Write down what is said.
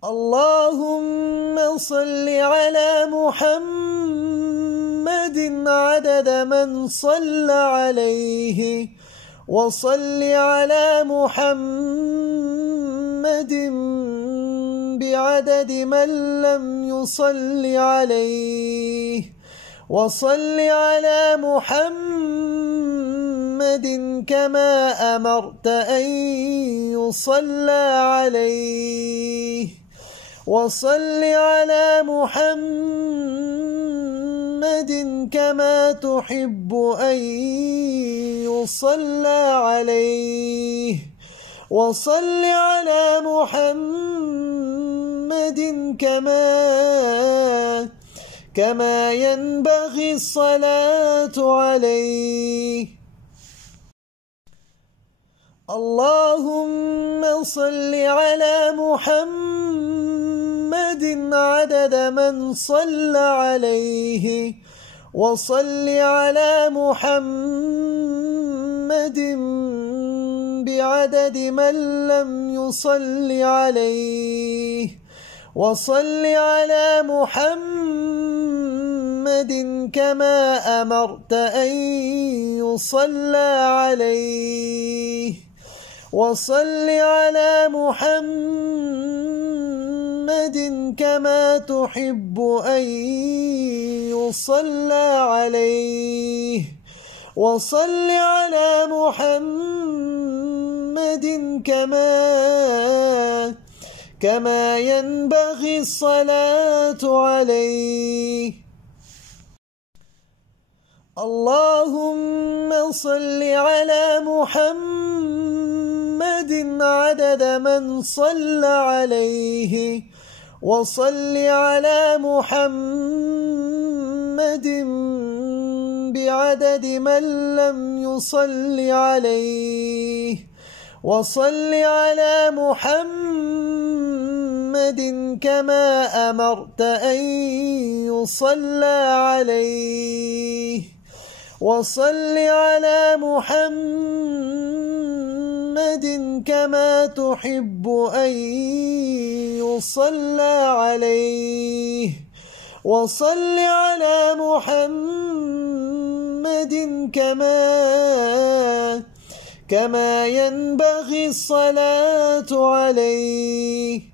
اللهم صل على محمد عدد من صلى عليه، وصل على محمد بعدد من لم يصل عليه، وصل على محمد كما أمرت أن يصلى عليه، وصل على محمد كما تحب أن يصلى عليه، وصل على محمد كما ينبغي الصلاة عليه. اللهم صل على محمد عدد من صلى عليه، وصل على محمد بعدد من لم يصل عليه، وصل على محمد كما أمرت أن يصلى عليه، وصل على محمد كما تحب أن يصلى عليه، وصل على محمد كما ينبغي الصلاة عليه. اللهم صل على محمد عدد من صلى عليه، وصل على محمد بعدد من لم يصل عليه، وصل على محمد كما أمرت أن يصلى عليه، وصل على محمد كما تحب أن يصلى عليه، وصل على محمد كما ينبغي الصلاة عليه.